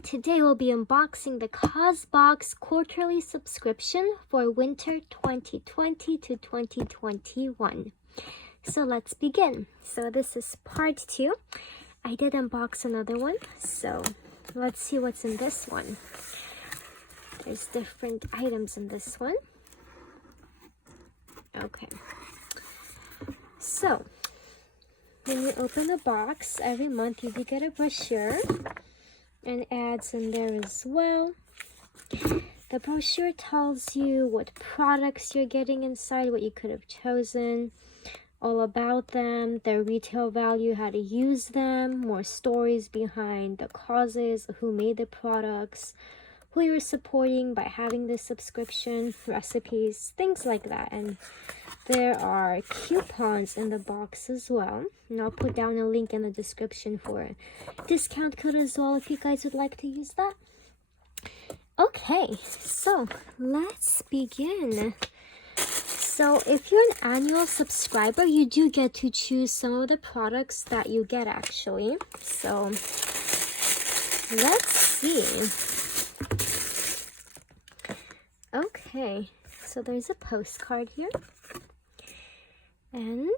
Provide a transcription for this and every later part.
Today we'll be unboxing the Causebox quarterly subscription for winter 2020 to 2021. So let's begin. So this is part 2. I did unbox another one, so let's see what's in this one. There's different items in this one. Okay. So when you open the box, every month you do get a brochure and ads in there as well. The brochure tells you what products you're getting inside, what you could have chosen, all about them, their retail value, how to use them, more stories behind the causes, who made the products, who you're supporting by having this subscription, recipes, things like that. And there are coupons in the box as well. And I'll put down a link in the description for a discount code as well if you guys would like to use that. Okay, so let's begin. So if you're an annual subscriber, you do get to choose some of the products that you get actually. So let's see. Okay, so there's a postcard here. And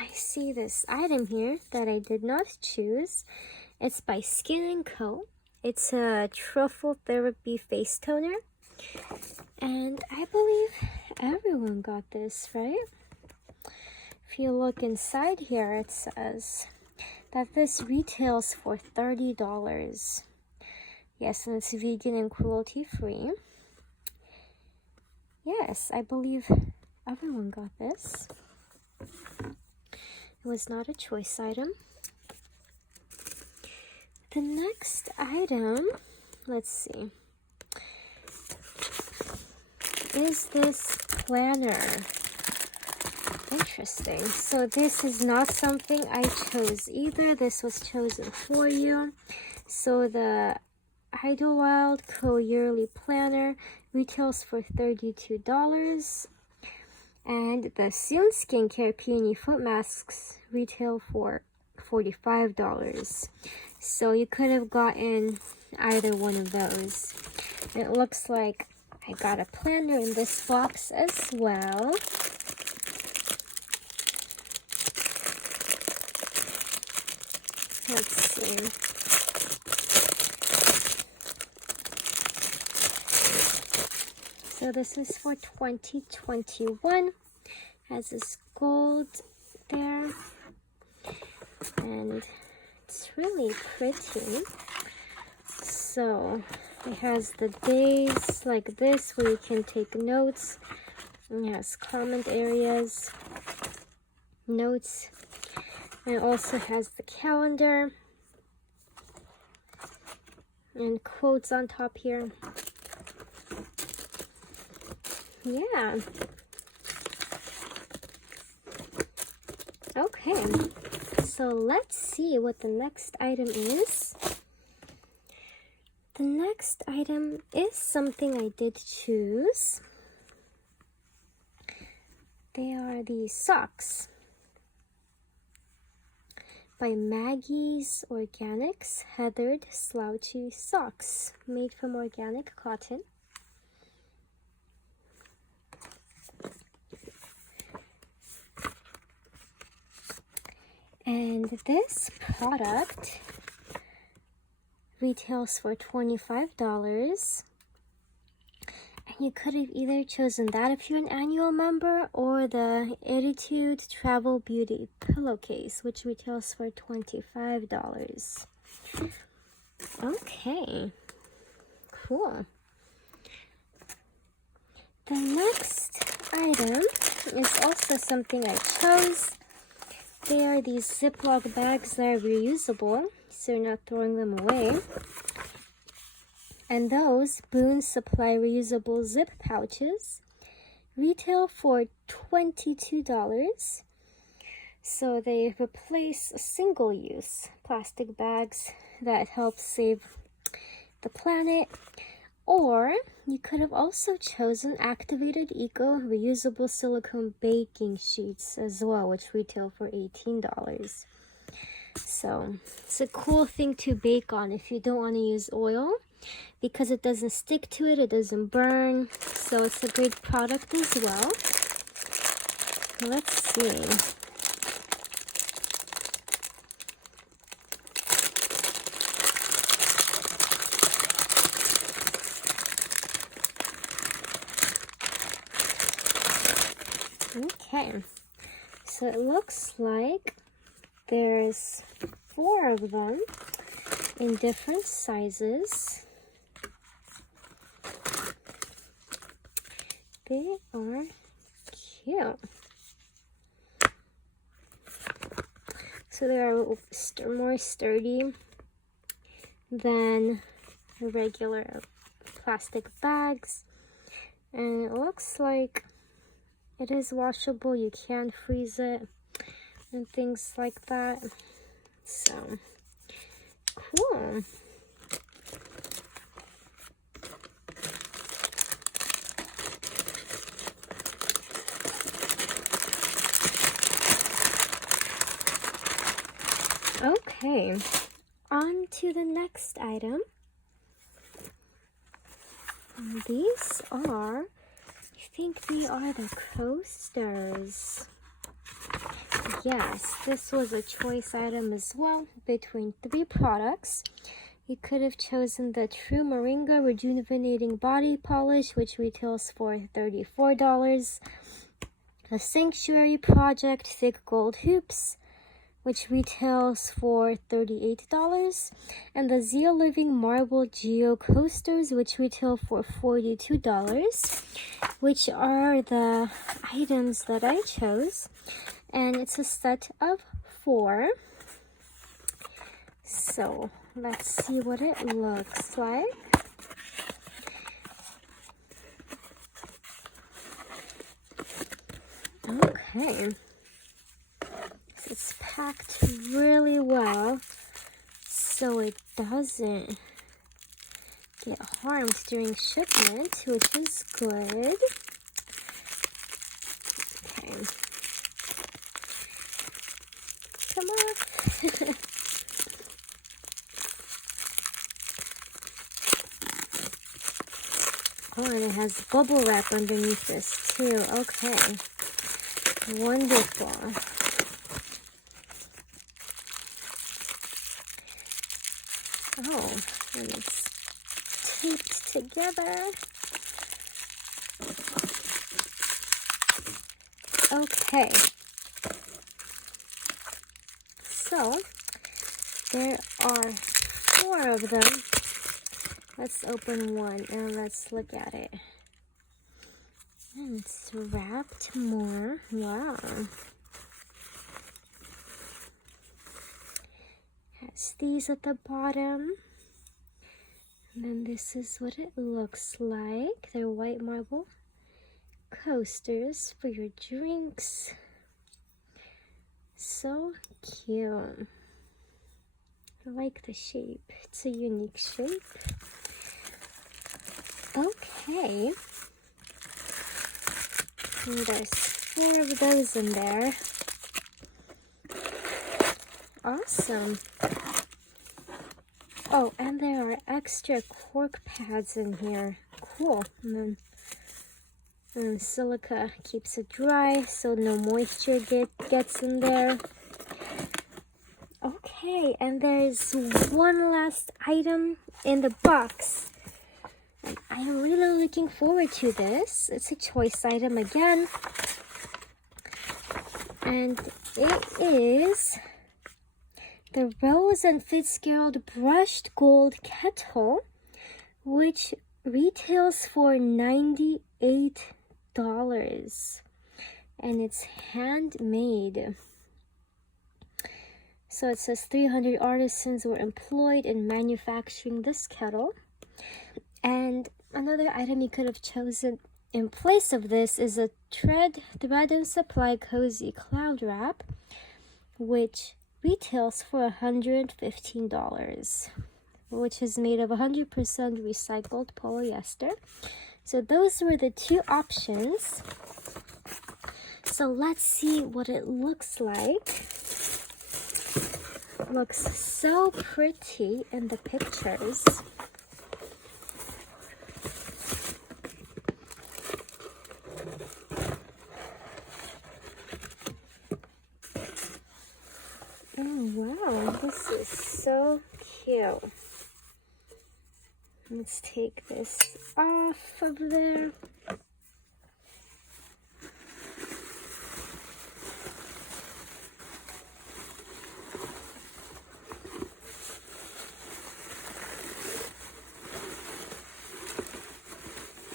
I see this item here that I did not choose. It's by Skin & Co. It's a truffle therapy face toner. And I believe everyone got this, right? If you look inside here, it says that this retails for $30. Yes, and it's vegan and cruelty-free. Yes, I believe everyone got this. It was not a choice item. The next item, let's see, is this planner. Interesting. So this is not something I chose either. This was chosen for you. So the Idlewild Co. Yearly Planner retails for $32. And the Soon Skincare Peony Foot Masks retail for $45. So you could have gotten either one of those. It looks like I got a planner in this box as well. Let's see. So this is for 2021. Has this gold there. And it's really pretty. So it has the days like this where you can take notes. It has comment areas, notes, and it also has the calendar and quotes on top here. Yeah. Okay. So let's see what the next item is. The next item is something I did choose. They are these socks by Maggie's Organics Heathered Slouchy Socks, made from organic cotton. And this product retails for $25. And you could have either chosen that if you're an annual member, or the Attitude Travel Beauty Pillowcase, which retails for $25. Okay, cool. The next item is also something I chose. They are these Ziploc bags that are reusable, so you're not throwing them away. And those Boone Supply reusable zip pouches retail for $22. So they replace single-use plastic bags that help save the planet. Or you could have also chosen activated eco reusable silicone baking sheets as well, which retail for $18. So it's a cool thing to bake on if you don't want to use oil, because it doesn't stick to it, it doesn't burn. So it's a great product as well. Let's see. Okay, so it looks like there's 4 of them in different sizes. They are cute. So they are more sturdy than regular plastic bags. And it looks like it is washable. You can freeze it and things like that. So cool. Okay, on to the next item. These are, I think they are the coasters. Yes, this was a choice item as well between 3 products. You could have chosen the True Moringa Rejuvenating Body Polish, which retails for $34. The Sanctuary Project Thick Gold Hoops, which retails for $38. And the Zia Living Marble Geo Coasters, which retail for $42, which are the items that I chose. And it's a set of 4. So let's see what it looks like. Okay. It's packed really well, so it doesn't get harmed during shipment, which is good. Okay. Come on. Oh, and it has bubble wrap underneath this too. Okay. Wonderful. Oh, and it's taped together. Okay. So, there are 4 of them. Let's open one and let's look at it. And it's wrapped more. Wow. Has these at the bottom. And then this is what it looks like. They're white marble coasters for your drinks. So cute. I like the shape. It's a unique shape. Okay. And there's 4 of those in there. Awesome. Oh, and there are extra cork pads in here. Cool. And then silica keeps it dry so no moisture gets in there. Okay, and there's one last item in the box. And I'm really looking forward to this. It's a choice item again. And it is the Rose and Fitzgerald Brushed Gold Kettle, which retails for $98. And it's handmade. So it says 300 artisans were employed in manufacturing this kettle. And another item you could have chosen in place of this is a Thread and Supply Cozy Cloud Wrap, which retails for $115, which is made of 100% recycled polyester. So those were the 2 options. So let's see what it looks like. looks so pretty in the pictures. Oh wow, this is so cute. Let's take this off of there.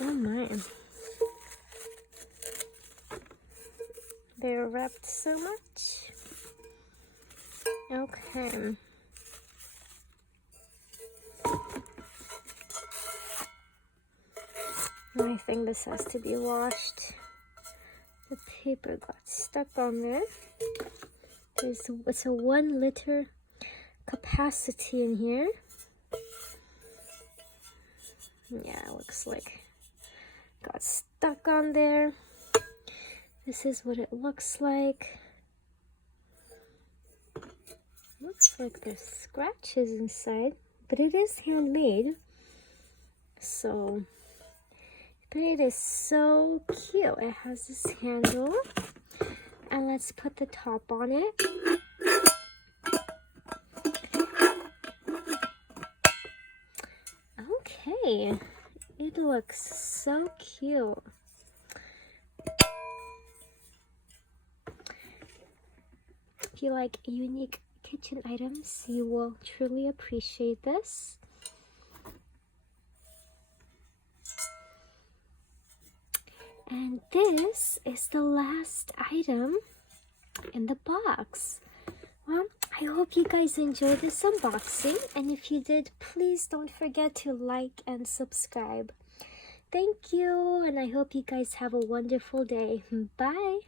Oh my. They're wrapped so much. Okay. I think this has to be washed. The paper got stuck on there. It's a 1 liter capacity in here. Yeah, it looks like got stuck on there. This is what it looks like. Looks like there's scratches inside, but it is handmade. So, but it is so cute. It has this handle, and let's put the top on it. Okay, it looks so cute. If you like unique kitchen items, you will truly appreciate this. And this is the last item in the box. Well, I hope you guys enjoyed this unboxing, and if you did, please don't forget to like and subscribe. Thank you, and I hope you guys have a wonderful day. Bye!